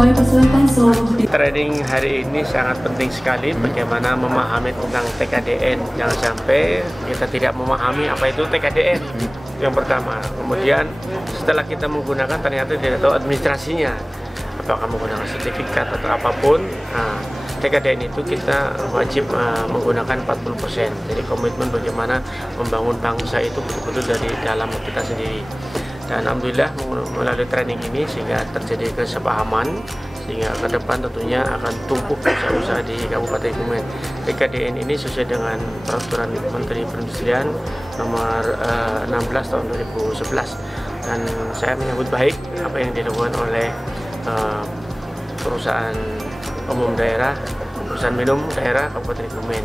Kami persilakan seluruh. Training hari ini sangat penting sekali bagaimana memahami tentang TKDN. Jangan sampai kita tidak memahami apa itu TKDN. Yang pertama, kemudian setelah kita menggunakan ternyata tidak tahu administrasinya, apakah menggunakan sertifikat atau apapun. Nah, TKDN itu kita wajib menggunakan 40%. Jadi komitmen bagaimana membangun bangsa itu betul-betul dari dalam kita sendiri. Dan alhamdulillah melalui training ini sehingga terjadi kesepahaman, sehingga ke depan tentunya akan tumbuh usaha-usaha di Kabupaten Kebumen. TKDN ini sesuai dengan Peraturan Menteri Perindustrian nomor 16 tahun 2011, dan saya menyambut baik apa yang dilakukan oleh perusahaan umum daerah, perusahaan minum daerah Kabupaten Kebumen,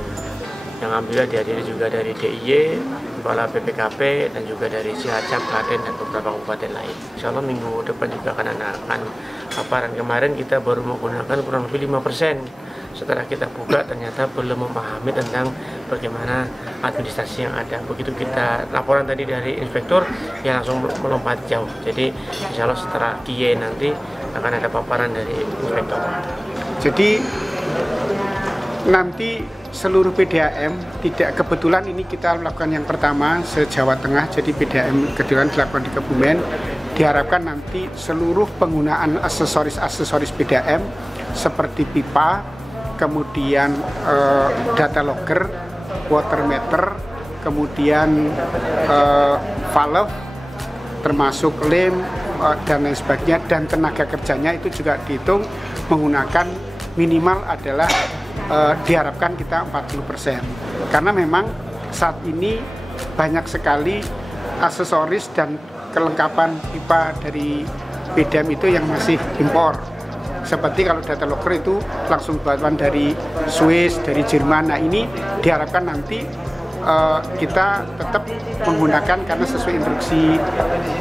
yang alhamdulillah dihadiri juga dari DIY, Kepala BPKP, dan juga dari Cilacap, Klaten, dan beberapa kabupaten lain. Insya Allah minggu depan juga akan paparan. Kemarin kita baru menggunakan kurang lebih 5%. Setelah kita buka ternyata belum memahami tentang bagaimana administrasi yang ada. Begitu kita laporan tadi dari inspektur, ya langsung melompat jauh. Jadi insya Allah setelah KIE nanti akan ada paparan dari inspektur. Jadi nanti seluruh PDAM, tidak kebetulan ini kita lakukan yang pertama se-Jawa Tengah, jadi PDAM kebetulan dilakukan di Kebumen. Diharapkan nanti seluruh penggunaan aksesoris PDAM seperti pipa, kemudian data logger, water meter, kemudian valve, termasuk lem dan lain sebagainya, dan tenaga kerjanya itu juga dihitung menggunakan minimal adalah diharapkan kita 40%, karena memang saat ini banyak sekali aksesoris dan kelengkapan pipa dari PDAM itu yang masih impor. Seperti kalau data logger itu langsung buatan dari Swiss, dari Jerman. Nah ini diharapkan nanti kita tetap menggunakan, karena sesuai instruksi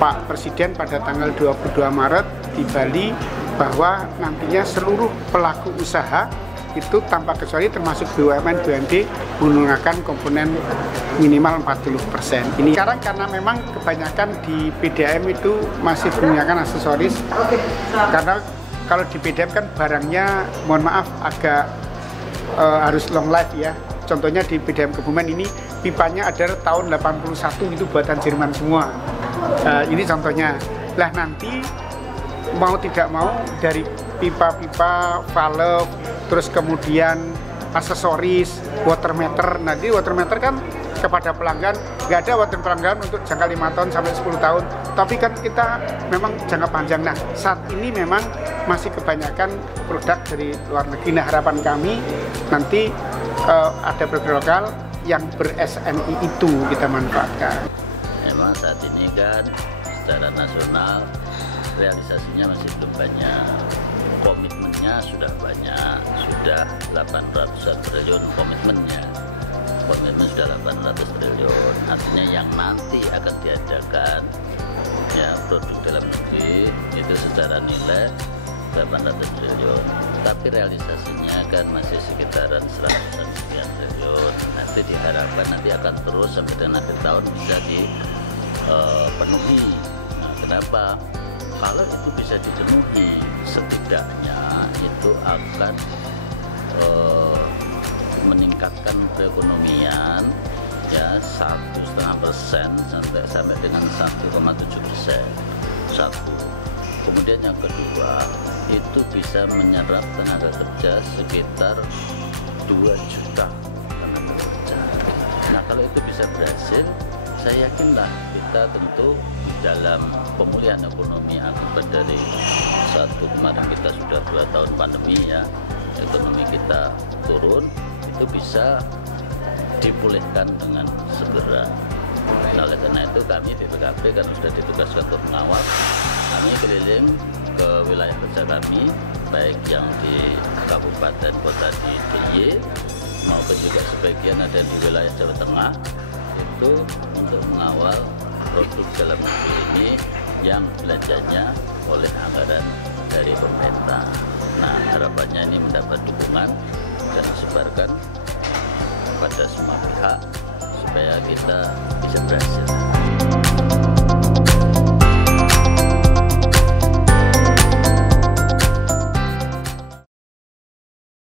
Pak Presiden pada tanggal 22 Maret di Bali, bahwa nantinya seluruh pelaku usaha itu tanpa kecuali termasuk BUMN, BUMD menggunakan komponen minimal 40%. Ini sekarang karena memang kebanyakan di PDAM itu masih menggunakan aksesoris, karena kalau di PDAM kan barangnya, mohon maaf, agak harus long life ya. Contohnya di PDAM Kebumen ini pipanya ada tahun 81 itu buatan Jerman semua. Ini contohnya. Lah nanti mau tidak mau dari pipa-pipa, valve, terus kemudian aksesoris, water meter. Nanti water meter kan kepada pelanggan, nggak ada water pelanggan untuk jangka 5 tahun sampai 10 tahun, tapi kan kita memang jangka panjang. Nah saat ini memang masih kebanyakan produk dari luar negeri. Nah harapan kami nanti ada produk lokal yang ber-SNI itu kita manfaatkan. Memang saat ini kan secara nasional realisasinya masih belum banyak, komitmennya sudah banyak, sudah 800 triliun komitmen sudah 800 triliun, artinya yang nanti akan diadakan ya produk dalam negeri itu secara nilai 800 triliun, tapi realisasinya kan masih sekitaran 100-an sekian triliun. Nanti diharapkan nanti akan terus sampai dengan akhir tahun bisa dipenuhi. Nah, kenapa? Kalau itu bisa dipenuhi, setidaknya itu akan meningkatkan perekonomian ya 1,5% sampai dengan 1,7%. Satu. Kemudian yang kedua, itu bisa menyerap tenaga kerja sekitar 2 juta tenaga kerja. Nah kalau itu bisa berhasil, saya yakinlah kita tentu dalam pemulihan ekonomi akibat dari satu kemarin kita sudah 2 tahun pandemi ya, ekonomi kita turun, itu bisa dipulihkan dengan segera. Nah oleh karena itu kami BPKP kan sudah ditugaskan untuk mengawal, kami keliling ke wilayah kerja kami, baik yang di kabupaten kota di DIY maupun juga sebagian ada di wilayah Jawa Tengah, itu untuk mengawal produk dalam negeri ini yang belanjanya oleh anggaran dari pemerintah. Nah harapannya ini mendapat dukungan dan disebarkan pada semua pihak supaya kita bisa berhasil.